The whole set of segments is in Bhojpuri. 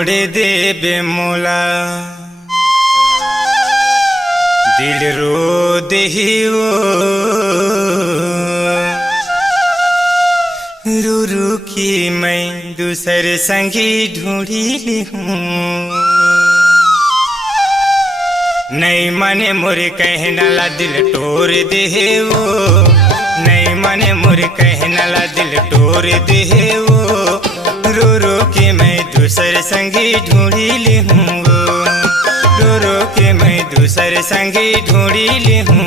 छोड़ दे बेमोला दिल रो देहियो रू रू की मैं दूसर संगी ढूंढी ली हूँ। नहीं माने मोरे कहना ला दिल तोड़ दे वो, नहीं माने मोरे कहना ला दिल तोड़ दे वो, रो रो के मैं दूसर संगी ढूंढी ली हूँ। रो रो के मैं दूसर संगी ढूंढी ली हूँ।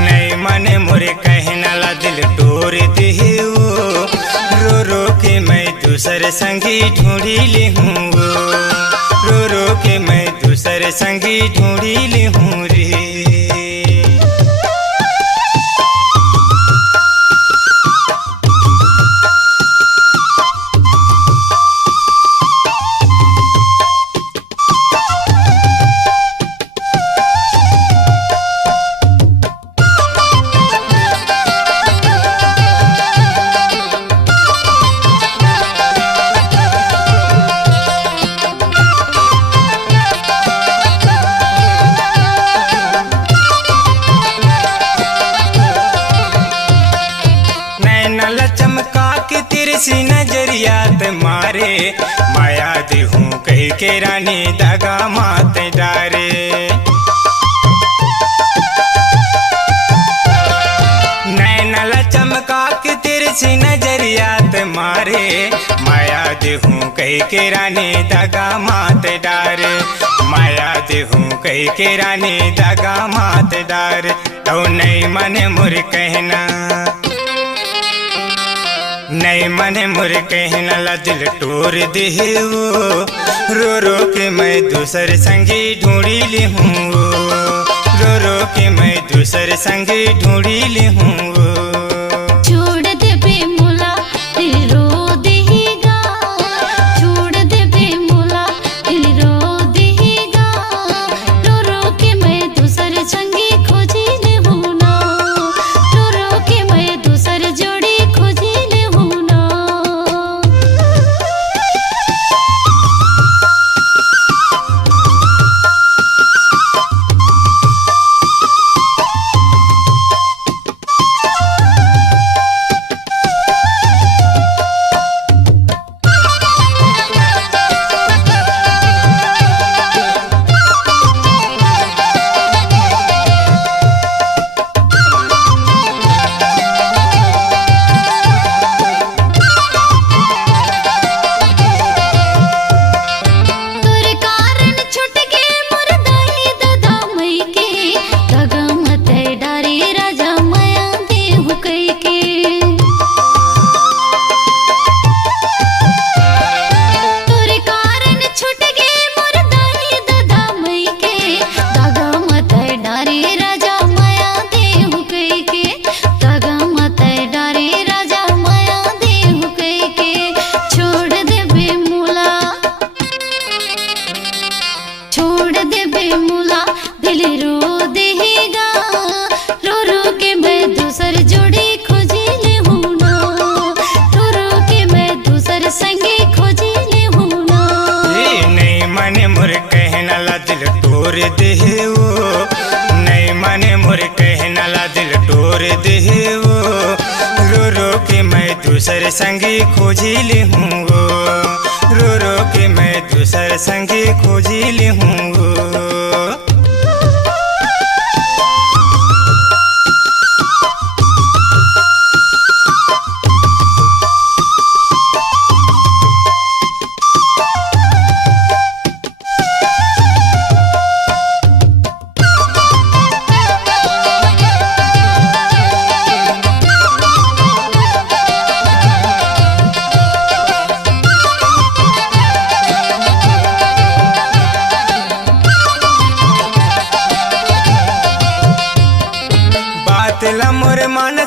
नहीं माने मोरे कहना ला दिल तोड़ दे वो, रो रो के मैं दूसर संगी ढूंढी ली हूँ। रो रो के मैं दूसर संगी ढूंढी ली हूँ रे। चमका के तिरछी नजरिया ते मारे, माया दे हूँ कह के रानी दगा मात डारे। नैनला चमका के तिरछी नजरिया ते मारे, माया दे हूँ कह के रानी दगा मात डारे। माया दे हूँ कह के रानी दगा मात डारे। तो नहीं माने मुर कहना, नहीं माने मुरे कहना ला दिल तोड़ दे वो, रो रो के मैं दूसर संगी ढूंढी ली हूँ। रो रो के मैं दूसर संगी ढूंढी ली हूँ। दे वो, नहीं माने मोरे कहना ला दिल तोड़ दे वो, रो रो के मैं दूसर संगी खोजी ली हूँ। रो रो के मैं दूसर संगी खोजी ली हूँ।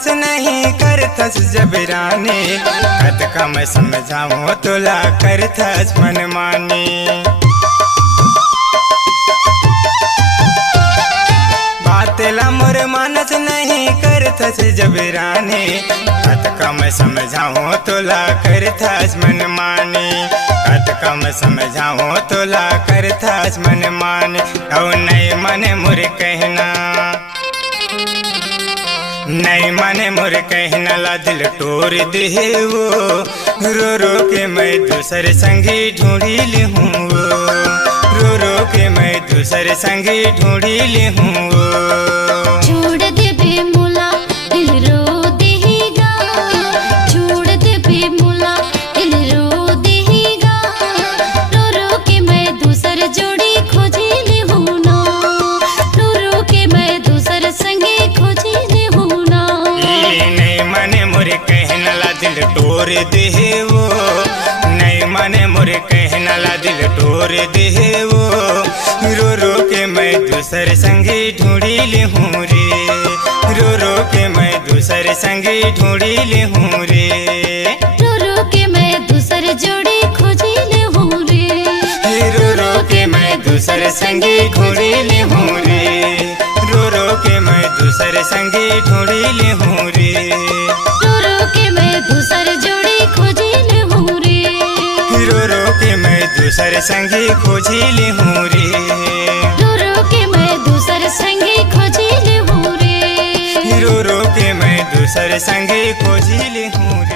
मानस नहीं करथस जबराने, कत कम समझाऊं तुला करथस मन माने। बातेला मोर मानस नहीं करथस जबराने, कत कम समझाऊं तुला करथस मन माने। कत कम समझाऊं तुला करथस मन माने। औ नहीं मने मोर कहना, नहीं मने मोर कहना ला दिल तोड़ देवो, रो रो के मैं दूसरे संगी ढूंढी ले हूँ। रो रो के मैं दूसरे संगी ढूंढी ले हूँ। छोड़ दे बेमुला दिल रो देगा, छोड़ दे बेमुला दिल रो देगा। रो रो के मैं दूसर जोड़ी खोजी ले हूँ ना, रो रो के मैं दूसर संगे खोजी ले हूँ ना। ये नहीं मने मोरे कहना ला दिल तोड़ देवो, नहीं मने मोरे कहना ला दिल तोड़ देवो। रो रो के मैं दूसरे संगी ढूंढी ले हूँ रे, रो रो के मैं दूसरे संगी ढूंढी ले हूँ रे। रो रो के मैं दूसर जोड़ी खोजी ले हूँ रे, रो रो के मैं दूसरे संगी ढूंढी ले हूँ रे। रो रो के मैं दूसरे संगी ढूंढी ले हूँ रे। रो रो के मैं दूसर जोड़ी खोजी ले हूँ रे, रो रो के मैं दूसरे संगी खोजी ले हूँ रे। रो रो के मैं दूसर संगे खोजी ले हूँ रे। रो रो के मैं दूसरे संगी खोजी ले हूँ रे।